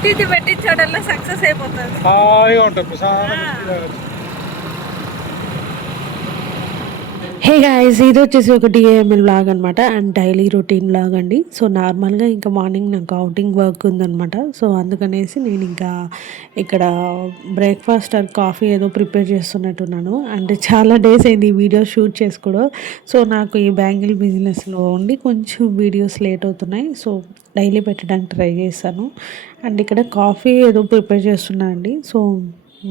పుట్టింది పెట్టించడంలో సక్సెస్ అయిపోతుంది. హాయిగా ఉంటుంది ప్రశాంతంగా. హే గాయ్స్, ఇది వచ్చేసి ఒక డిఏఎంఎల్ వ్లాగ్ అనమాట అండ్ డైలీ రొటీన్ వ్లాగ్ అండి. సో నార్మల్గా ఇంకా మార్నింగ్ నాకు అవుటింగ్ వర్క్ ఉందనమాట. సో అందుకనేసి నేను ఇంకా ఇక్కడ బ్రేక్ఫాస్ట్ ఆర్ కాఫీ ఏదో ప్రిపేర్ చేస్తున్నట్టున్నాను. అంటే చాలా డేస్ అయింది ఈ వీడియో షూట్ చేసుకోవడం. సో నాకు ఈ బ్యాంగిల్ బిజినెస్లో ఉండి కొంచెం వీడియోస్ లేట్ అవుతున్నాయి. సో డైలీ పెట్టడానికి ట్రై చేస్తాను. అండ్ ఇక్కడ కాఫీ ఏదో ప్రిపేర్ చేస్తున్నాను అండి. సో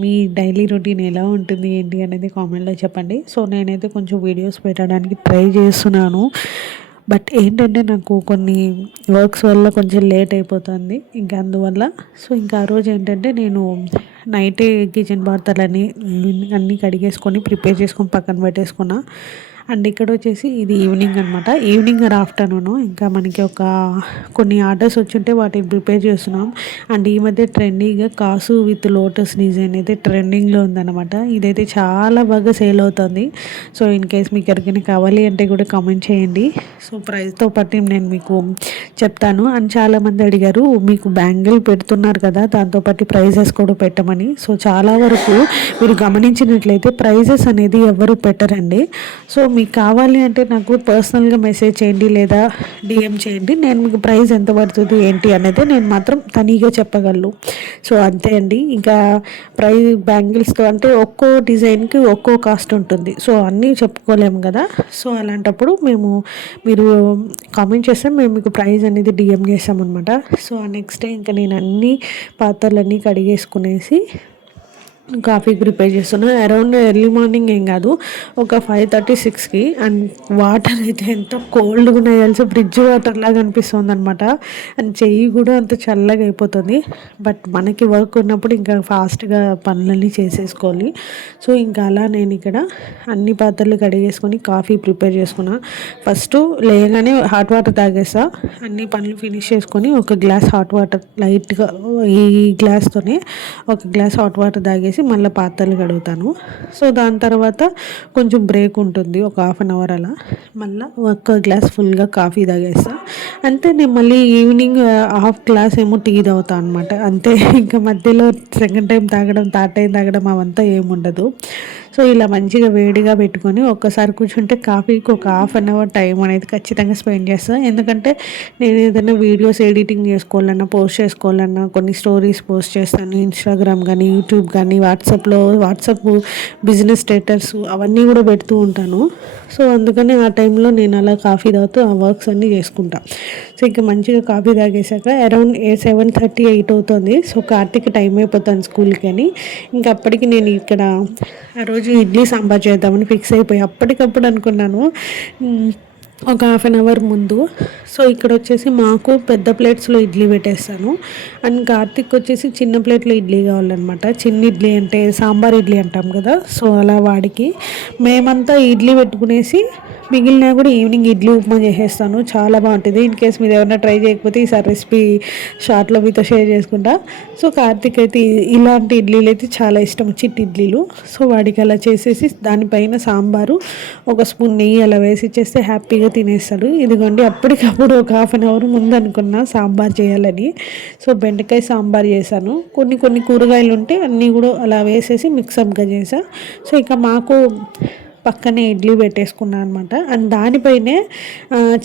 మీ డైలీ రొటీన్ ఎలా ఉంటుంది ఏంటి అనేది కామెంట్లో చెప్పండి. సో నేనైతే కొంచెం వీడియోస్ పెట్టడానికి ట్రై చేస్తున్నాను. బట్ ఏంటంటే నాకు కొన్ని వర్క్స్ వల్ల కొంచెం లేట్ అయిపోతుంది ఇంకా అందువల్ల. సో ఇంకా ఆ రోజు ఏంటంటే నేను నైటే కిచెన్ పాత్రలని అన్నీ కడిగేసుకొని ప్రిపేర్ చేసుకొని పక్కన పెట్టేసుకున్నా. అండ్ ఇక్కడ వచ్చేసి ఇది ఈవినింగ్ అనమాట. ఈవినింగ్ ఆర్ ఆఫ్టర్నూన్ ఇంకా మనకి కొన్ని ఆర్డర్స్ వచ్చుంటే వాటిని ప్రిపేర్ చేస్తున్నాం. అండ్ ఈ మధ్య ట్రెండింగ్గా కాసు విత్ లోటస్ డిజైన్ అయితే ట్రెండింగ్లో ఉందన్నమాట. ఇదైతే చాలా బాగా సేల్ అవుతుంది. సో ఇన్ కేస్ మీకు ఎవరికైనా కావాలి అంటే కూడా కామెంట్ చేయండి. సో ప్రైస్తో పాటు నేను మీకు చెప్తాను. అండ్ చాలామంది అడిగారు మీకు బ్యాంగిల్ పెడుతున్నారు కదా దాంతోపాటు ప్రైజెస్ కూడా పెట్టమని. సో చాలా వరకు మీరు గమనించినట్లయితే ప్రైజెస్ అనేది ఎవరు పెట్టరండి. సో మీకు కావాలి అంటే నాకు పర్సనల్గా మెసేజ్ చేయండి లేదా డిఎం చేయండి. నేను మీకు ప్రైస్ ఎంత పడుతుంది ఏంటి అనేది నేను మాత్రం తనీగా చెప్పగలను. సో అంతే అండి. ఇంకా ప్రైస్ బ్యాంగిల్స్తో అంటే ఒక్కో డిజైన్కి ఒక్కో కాస్ట్ ఉంటుంది. సో అన్నీ చెప్పుకోలేము కదా. సో అలాంటప్పుడు మీరు కామెంట్ చేస్తే మేము మీకు ప్రైస్ అనేది డిఎం చేస్తామన్నమాట. సో నెక్స్ట్ డే ఇంకా నేను అన్ని పాత్రలన్నీ కడిగేసుకునేసి కాఫీ ప్రిపేర్ చేస్తున్నాను. అరౌండ్ ఎర్లీ మార్నింగ్ ఏం కాదు, ఒక 5:36కి. అండ్ వాటర్ అయితే ఎంత కోల్డ్గా ఉన్నాయి తెలుసు, ఫ్రిడ్జ్ వాటర్ లాగా అనిపిస్తుంది అనమాట. అండ్ చెయ్యి కూడా అంత చల్లగా అయిపోతుంది. బట్ మనకి వర్క్ ఉన్నప్పుడు ఇంకా ఫాస్ట్గా పనులన్నీ చేసేసుకోవాలి. సో ఇంకా అలా నేను ఇక్కడ అన్ని పాత్రలు కడిగేసుకొని కాఫీ ప్రిపేర్ చేసుకున్నా. ఫస్ట్ లేయగానే హాట్ వాటర్ తాగేస్తా. అన్ని పనులు ఫినిష్ చేసుకొని ఒక గ్లాస్ హాట్ వాటర్ లైట్గా ఈ గ్లాస్తోనే ఒక గ్లాస్ హాట్ వాటర్ తాగేసి మళ్ళీ పాత్రలు కడుగుతాను. సో దాని తర్వాత కొంచెం బ్రేక్ ఉంటుంది ఒక 1/2 అవర్ అలా. మళ్ళీ ఒక గ్లాస్ ఫుల్గా కాఫీ తాగేస్తా. అంతే. నేను మళ్ళీ ఈవినింగ్ హాఫ్ గ్లాస్ ఏమో టీ తాగుతాను అనమాట. అంతే. ఇంకా మధ్యలో సెకండ్ టైం తాగడం థర్డ్ టైం తాగడం అవంతా ఏముండదు. సో ఇలా మంచిగా వేడిగా పెట్టుకొని ఒక్కసారి కూర్చుంటే కాఫీకి ఒక 1/2 అవర్ టైం అనేది ఖచ్చితంగా స్పెండ్ చేస్తాను. ఎందుకంటే నేను ఏదైనా వీడియోస్ ఎడిటింగ్ చేసుకోవాలన్నా పోస్ట్ చేసుకోవాలన్నా కొన్ని స్టోరీస్ పోస్ట్ చేస్తాను. ఇన్స్టాగ్రామ్ కానీ యూట్యూబ్ కానీ వాట్సాప్ బిజినెస్ స్టేటస్ అవన్నీ కూడా పెడుతూ ఉంటాను. సో అందుకని ఆ టైంలో నేను అలా కాఫీ తాగుతూ ఆ వర్క్స్ అన్నీ చేసుకుంటాను. సో ఇంకా మంచిగా కాఫీ తాగేసాక అరౌండ్ 7:30, 8 అవుతుంది. సో కార్తీక్ టైం అయిపోతాను స్కూల్కి అని. ఇంకా అప్పటికి నేను ఇక్కడ ఆ రోజు ఇడ్లీ సాంబార్ చేద్దామని ఫిక్స్ అయిపోయి అప్పటికప్పుడు అనుకున్నాను ఒక 1/2 అవర్ ముందు. సో ఇక్కడ వచ్చేసి మాకు పెద్ద ప్లేట్స్లో ఇడ్లీ పెట్టేస్తాను. అండ్ కార్తీక్ వచ్చేసి చిన్న ప్లేట్లో ఇడ్లీ కావాలన్నమాట. చిన్న ఇడ్లీ అంటే సాంబార్ ఇడ్లీ అంటాం కదా. సో అలా వాడికి మేమంతా ఇడ్లీ పెట్టుకునేసి మిగిలిన కూడా ఈవినింగ్ ఇడ్లీ ఉప్మా చేసేస్తాను. చాలా బాగుంటుంది. ఇన్ కేస్ మీరు ఎవరైనా ట్రై చేయకపోతే ఈసారి రెసిపీ షార్ట్లో మీతో షేర్ చేసుకుంటా. సో కార్తీక్ అయితే ఇలాంటి ఇడ్లీలు అయితే చాలా ఇష్టం, చిట్టి ఇడ్లీలు. సో వాడికి అలా చేసేసి దానిపైన సాంబారు ఒక స్పూన్ నెయ్యి అలా వేసి ఇచ్చేస్తే హ్యాపీగా తినేస్తాడు. ఇదిగోండి అప్పటికప్పుడు ఒక 1/2 అవర్ ముందు అనుకున్నా సాంబార్ చేయాలని. సో బెండకాయ సాంబార్ చేశాను. కొన్ని కూరగాయలు ఉంటే అన్నీ కూడా అలా వేసేసి మిక్సప్గా చేసా. సో ఇక మాకు పక్కనే ఇడ్లీ పెట్టేసుకున్నాను అనమాట. అండ్ దానిపైనే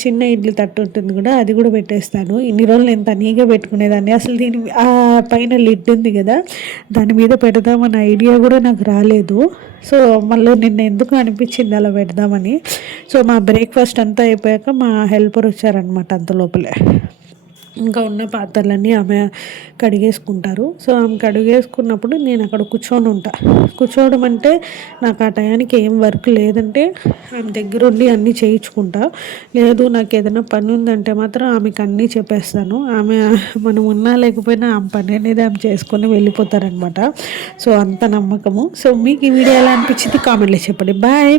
చిన్న ఇడ్లీ తట్టు ఉంటుంది కూడా, అది కూడా పెట్టేస్తాను. ఇన్ని రోజులు నేను తనీగా పెట్టుకునేదాన్ని. అసలు దీని ఆ పైన లిడ్ ఉంది కదా దాని మీద పెడదామన్న ఐడియా కూడా నాకు రాలేదు. సో మళ్ళీ నిన్న ఎందుకు అనిపించింది అలా పెడదామని. సో మా బ్రేక్ఫాస్ట్ అంతా అయిపోయాక మా హెల్పర్ వచ్చారనమాట అంత లోపలే. ఇంకా ఉన్న పాత్రలన్నీ ఆమె కడిగేసుకుంటారు. సో ఆమె కడిగేసుకున్నప్పుడు నేను అక్కడ కూర్చోవడం అంటే నాకు ఆ టయానికి ఏం వర్క్ లేదంటే ఆమె దగ్గర ఉండి అన్నీ చేయించుకుంటా. లేదు నాకు ఏదైనా పని ఉందంటే మాత్రం ఆమెకు అన్నీ చెప్పేస్తాను. ఆమె మనం ఉన్నా లేకపోయినా ఆమె పని అనేది ఆమె చేసుకొని వెళ్ళిపోతారనమాట. సో అంత నమ్మకము. సో మీకు ఈ వీడియో ఎలా అనిపించింది కామెంట్లో చెప్పండి. బాయ్.